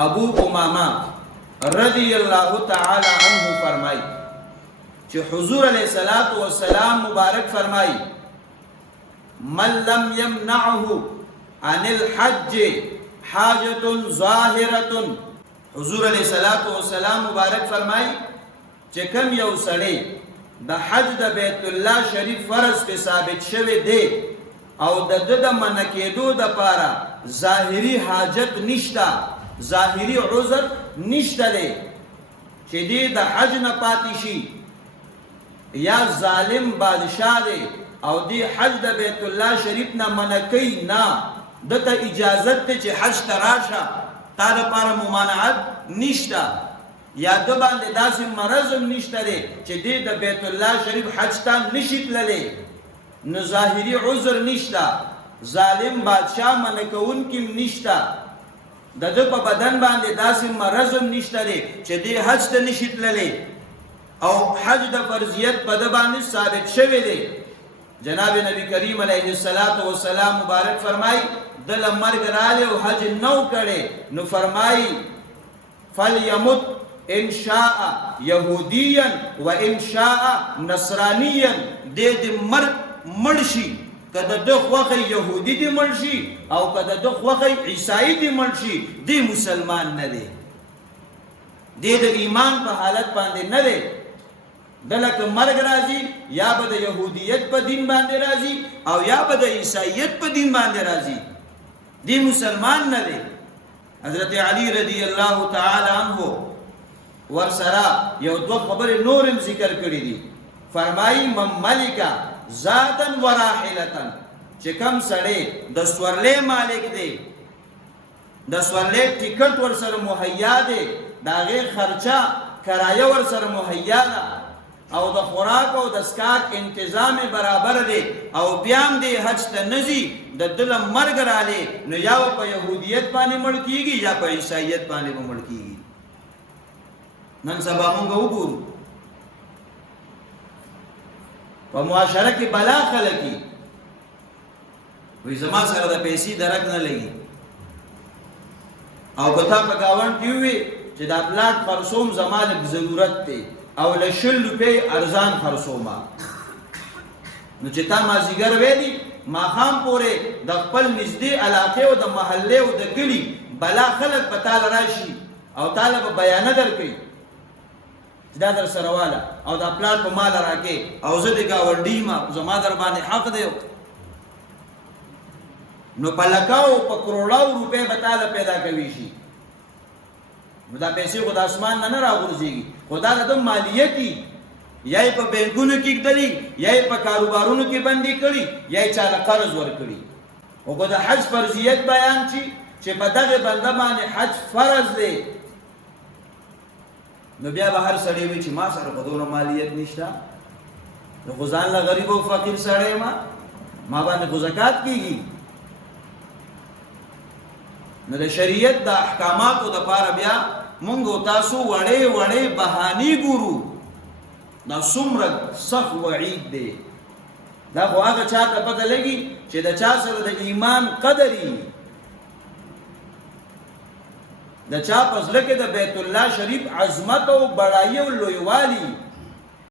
ابو امامہ رضی اللہ تعالی عنہ فرمائی کہ حضور علیہ الصلوۃ والسلام مبارک فرمائی من لم يمنعه عن الحج حاجت ظاہرۃ. حضور علیہ الصلوۃ والسلام مبارک فرمائی چې کم یو سړی د حج د بیت الله شریف فرض کې ثابت شوی دی او د د منع کېدو د پاره ظاهری حاجت نشته، ظاهری عذر نشته دی چې دی د حج نه پاتې شي، یا ظالم بادشاہ دی او دی حج د بیت الله شریف نه منع کوي، نه دته اجازت ته چې حج ته راشه، تا لپاره ممانعت نشته، یا د باندې داسې مرض هم نشته دی چې دی د بیت الله شریف حج ته نشي تللی، نو ظاهري عذر نشته، ظالم بادشاہ منع کوونکی هم نشته، د ده په بدن باندې داسې مرض هم نشته دی چې دی حج ته نشي تللی او حج د فرضیت په ده باندې ثابت شوی دی. جناب نبی کریم علیه الصلاۃ والسلام مبارک فرمای دل مرګ رالی او حج نو کړي، نو فرمای فلیمت ان شاء یهودیا و ان شاء نصرانیا، د مرګ مرشي کده د خوخه یهودی دی مرشي او کده د خوخه عیسائی دی مرشي، دی مسلمان نه دی، دی د ایمان په حالت باندې نه دی، دلته مرګ راځي یا به د یهودیت په دین باندې راځي او یا به د عیسایت په دین باندې راځي، دی مسلمان نه دی. حضرت علی رضی الله تعالی عنہ ورسره یو دو خبرې نورم ذکر کړی دي، فرمایي من ملکا ذاتا و راحلتا، چې کم سړی د سورلې مالک دی، د سورلې ټیکټ ورسره مهیا دی، د هغې خرچه کرایه ورسره مهیا ده او د خوراک او د سکاک انتظام برابر دی او بیا هم دی حج ته نه ځي، د ده له مرګ رالی نو یا په یهودیت باندې مړ کېږي یا په عیسایت باندې به مړ کېږي. نن سبا مونږ وګورو په معاشره کې بلا خلکي وایي زما سره د پیسې درک نه لګي، او که تا په ګاونډ کې ووایي چې دا پلاټ خرڅوم زما لږ ضرورت دی او له 100 روپۍ ارزان خرڅومه، نو چې تا مازدیګر ویلي ماښام پورې د خپل نږدې علاقې او د محلې او د کلي بلا خلک به تاله راشي او تاله به بیانه درکوي چې دا در سره واله او دا پلاټ په ماله راکې او زه د ګاونډي یم زما در باندې حق دی، نو په لکاو په کروڑاو روپۍ به تاله پیدا کوي شي، نو دا پیسې خو د اسمان نه راغورځېږي، خو دا د ده مالیت دي، یا یې په بینکونو کې ږدلي یا یې په کاروبارونو کې بندي کړي یا یې چاله قرض ورکړي. خو که د حج فرضیت بیان شي چې په دغه بنده باندې حج فرض دی، نو بیا به هر سړی وي چې ما سره په دونه مالیت نشته، نو خو ځان له غریب او فقیر سړی یم، ما باندې خو زکات کېږي. نو د شریعت د احکاماتو دپاره بیا مونږ او تاسو وړې وړې بهانې ګورو، دا څومره سخت وعید دی. دا خو هغه چا ته پته لګي چې د چا سره د ایمان قدر وي، د چا په زړه کې د بیت الله شریف عظمت او بړایي او لویوالي